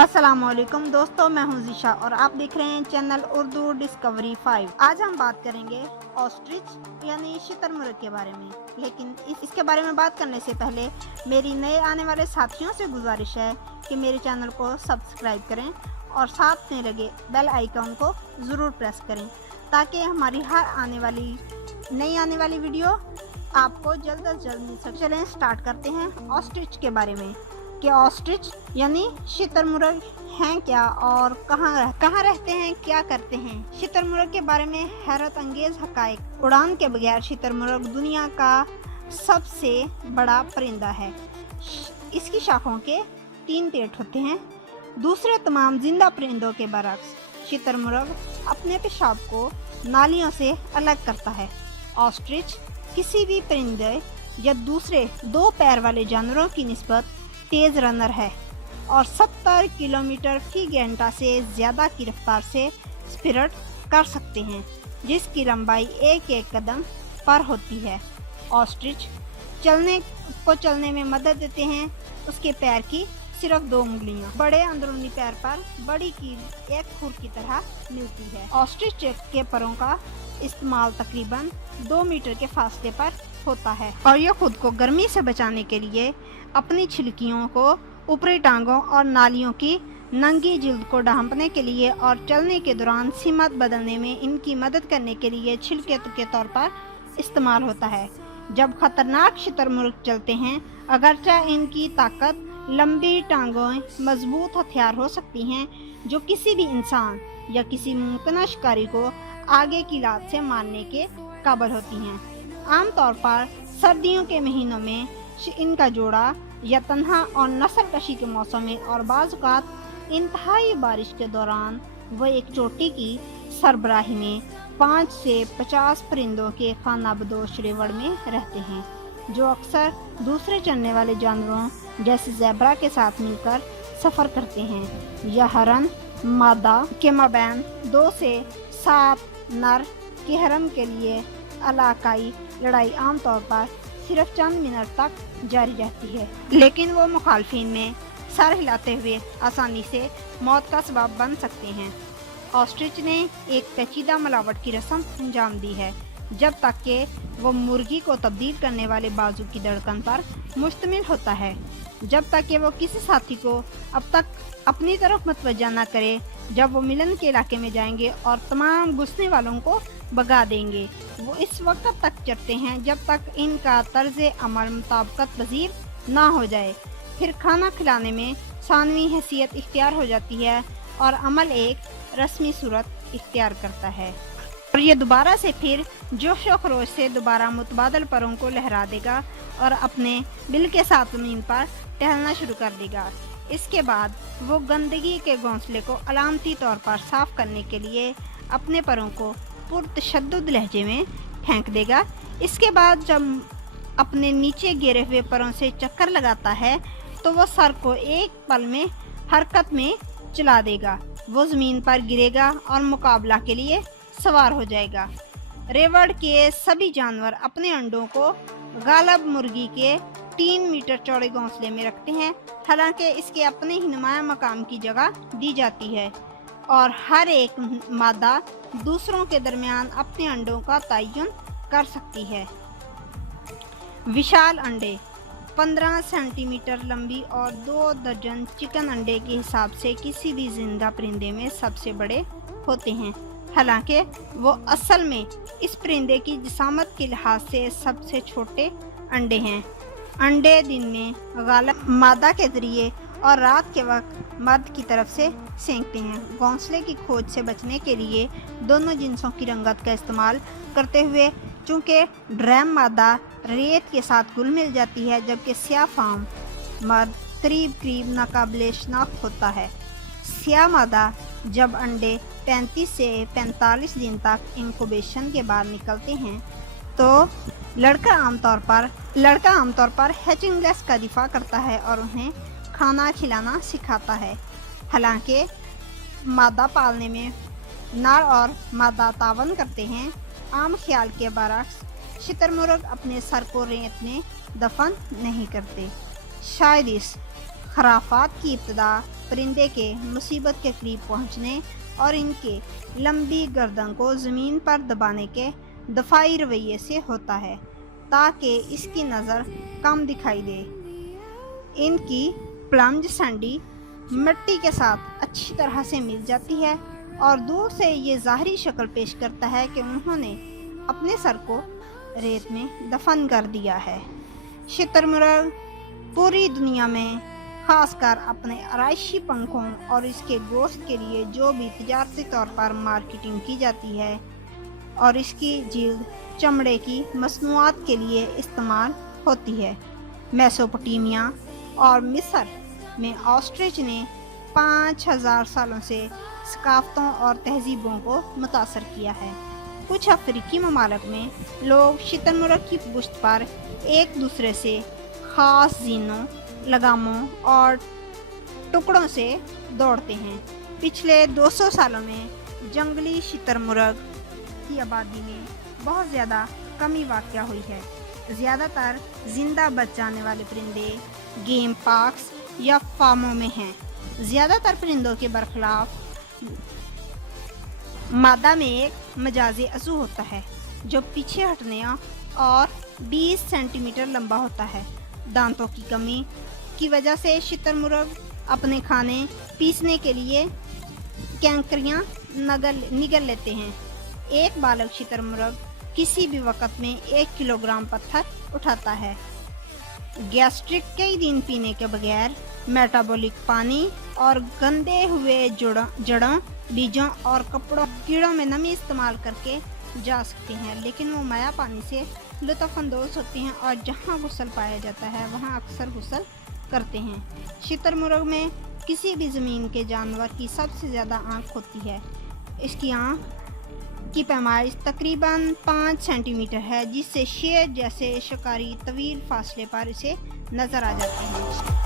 अस्सलामुअलैकुम दोस्तों, मैं हूं ज़िशा और आप देख रहे हैं चैनल उर्दू डिस्कवरी 5। आज हम बात करेंगे ऑस्ट्रिच यानी शुतुरमुर्ग के बारे में। लेकिन इसके बारे में बात करने से पहले मेरी नए आने वाले साथियों से गुजारिश है कि मेरे चैनल को सब्सक्राइब करें और साथ में लगे बेल आइकन को ज़रूर प्रेस करें ताकि हमारी हर नई आने वाली वीडियो आपको जल्द अज जल्द मिल सके। चलें स्टार्ट करते हैं ऑस्ट्रिच के बारे में कि ऑस्ट्रिच यानी शुतुरमुर्ग हैं क्या और कहाँ रहते हैं, क्या करते हैं। शुतुरमुर्ग के बारे में हैरत अंगेज हकायक। उड़ान के बगैर शुतुरमुर्ग दुनिया का सबसे बड़ा परिंदा है। इसकी शाखों के 3 पेट होते हैं। दूसरे तमाम जिंदा परिंदों के बरक्स शुतुरमुर्ग अपने पेशाब को नालियों से अलग करता है। ऑस्ट्रिच किसी भी परिंदे या दूसरे 2 पैर वाले जानवरों की निस्बत तेज़ रनर है और 70 किलोमीटर फी घंटा से ज़्यादा की रफ्तार से स्पिरट कर सकते हैं, जिसकी लंबाई एक कदम पर होती है। ऑस्ट्रिच चलने में मदद देते हैं उसके पैर की सिर्फ 2 उंगलियां। बड़े अंदरूनी पैर पर बड़ी कील एक खुर की तरह मिलती है। ऑस्ट्रिच के परों का इस्तेमाल तकरीबन 2 मीटर के फासले पर होता है और यह खुद को गर्मी से बचाने के लिए अपनी छिलकियों को ऊपरी टांगों और नालियों की नंगी जिल्द को ढांपने के लिए और चलने के दौरान सिमत बदलने में इनकी मदद करने के लिए छिलके के तौर पर इस्तेमाल होता है। जब खतरनाक शुतुरमुर्ग चलते हैं, अगरचे इनकी ताकत लंबी टांगों मजबूत हथियार हो सकती हैं जो किसी भी इंसान या किसी मुमकिन शिकारी को आगे की लात से मारने के काबिल होती हैं। आमतौर पर सर्दियों के महीनों में इनका जोड़ा या तन्हा और नस्ल कशी के मौसम में और बाज़ औक़ात इंतहाई बारिश के दौरान वह एक चोटी की सरबराही में 5 से 50 परिंदों के खानाबदोश रेवड़ में रहते हैं, जो अक्सर दूसरे चलने वाले जानवरों जैसे ज़ेब्रा के साथ मिलकर सफ़र करते हैं। यह हरन मादा के मबैन 2 से 7 नर के हरम के लिए इलाकाई लड़ाई आमतौर पर सिर्फ चंद मिनट तक जारी रहती है, लेकिन वो मुखालफिन में सर हिलाते हुए आसानी से मौत का सबब बन सकते हैं। ऑस्ट्रिच ने एक पेचीदा मिलावट की रस्म अंजाम दी है जब तक कि वो मुर्गी को तब्दील करने वाले बाजू की धड़कन पर मुश्तमिल होता है, जब तक कि वो किसी साथी को अब तक अपनी तरफ मतवज्जा न करे। जब वो मिलन के इलाके में जाएंगे और तमाम घुसने वालों को भगा देंगे। वो इस वक्त तक चलते हैं जब तक इनका तर्ज अमल मुताबिकत पजीर ना हो जाए। फिर खाना खिलाने में सानवी हैसियत इख्तियार हो जाती है और अमल एक रस्मी सूरत इख्तियार करता है और ये दोबारा से फिर जोश व खरोश से दोबारा मुतबादल परों को लहरा देगा और अपने बिल के साथ ज़मीन पर टहलना शुरू कर देगा। इसके बाद वो गंदगी के घोंसले को अलामती तौर पर साफ़ करने के लिए अपने परों को पुरतशद्दुद लहजे में फेंक देगा। इसके बाद जब अपने नीचे गिरे हुए परों से चक्कर लगाता है तो वो सर को एक पल में हरकत में चला देगा। वो ज़मीन पर गिरेगा और मुकाबला के लिए सवार हो जाएगा। रेवड़ के सभी जानवर अपने अंडों को गालब मुर्गी के 3 मीटर चौड़े घोंसले में रखते हैं। हालांकि इसके अपने ही नुमाया मकाम की जगह दी जाती है और हर एक मादा दूसरों के दरमियान अपने अंडों का तयन कर सकती है। विशाल अंडे 15 सेंटीमीटर लंबी और 2 दर्जन चिकन अंडे के हिसाब से किसी भी जिंदा परिंदे में सबसे बड़े होते हैं। हालांकि वो असल में इस परिंदे की जिसामत के लिहाज से सबसे छोटे अंडे हैं। अंडे दिन में गालब मादा के ज़रिए और रात के वक्त मर्द की तरफ से सेंकते हैं। घोंसले की खोज से बचने के लिए दोनों जिन्सों की रंगत का इस्तेमाल करते हुए चूँकि ड्रैम मादा रेत के साथ घुल मिल जाती है जबकि स्याह फार्म मर्द करीब नाकाबिले शनाख्त होता है। स्याह मादा जब अंडे 35 से 45 दिन तक इंक्यूबेशन के बाद निकलते हैं तो लड़का आमतौर पर हैचिंगलेस का दिफा करता है और उन्हें खाना खिलाना सिखाता है। हालांकि मादा पालने में नर और मादा तावन करते हैं आम ख्याल के बरक्स शुतुरमुर्ग अपने सर को रेत में दफन नहीं करते। शायद इस खराफात की इब्तिदा परिंदे के मुसीबत के करीब पहुंचने और इनके लंबी गर्दन को ज़मीन पर दबाने के दफाई रवैये से होता है ताकि इसकी नज़र कम दिखाई दे। इनकी प्लम्ज सैंडी मिट्टी के साथ अच्छी तरह से मिल जाती है और दूर से ये ज़ाहरी शक्ल पेश करता है कि उन्होंने अपने सर को रेत में दफन कर दिया है। शुतुरमुर्ग पूरी दुनिया में खासकर अपने आराइशी पंखों और इसके गोश्त के लिए जो भी तिजारती तौर पर मार्केटिंग की जाती है और इसकी जिल्द चमड़े की मसनूआत के लिए इस्तेमाल होती है। मेसोपोटामिया और मिस्र में ऑस्ट्रिच ने 5000 सालों से सकाफ़तों और तहजीबों को मुतासर किया है। कुछ अफ्रीकी ममालिक में लोग शुतुरमुर्ग की पुश्त पर एक दूसरे से ख़ास जीनों, लगामों और टुकड़ों से दौड़ते हैं। पिछले 200 सालों में जंगली शुतुरमुर्ग की आबादी में बहुत ज़्यादा कमी वाक़या हुई है। ज़्यादातर ज़िंदा बच जाने वाले परिंदे गेम पार्क्स या फार्मों में हैं। ज़्यादातर परिंदों के बरखिलाफ मादा में एक मजाजी अज़ू होता है जो पीछे हटने और 20 सेंटीमीटर लंबा होता है। दांतों की कमी की वजह से शुतुरमुर्ग अपने खाने पीसने के लिए कैंकरियाँ निगल लेते हैं। एक बालक शुतुरमुर्ग किसी भी वक्त में 1 किलोग्राम पत्थर उठाता है। गैस्ट्रिक कई दिन पीने के बगैर मेटाबॉलिक पानी और गंदे हुए जड़ों, बीजों और कपड़ों कीड़ों में नमी इस्तेमाल करके जा सकते हैं, लेकिन वो माया पानी से लुत्फ़अंदोज़ होते हैं और जहाँ गुस्ल पाया जाता है वहाँ अक्सर गुस्ल करते हैं। शुतुरमुर्ग में किसी भी ज़मीन के जानवर की सबसे ज़्यादा आँख होती है। इसकी आँख की पैमाइश तकरीबन 5 सेंटीमीटर है, जिससे शेर जैसे शिकारी तवील फासले पर इसे नज़र आ जाते हैं।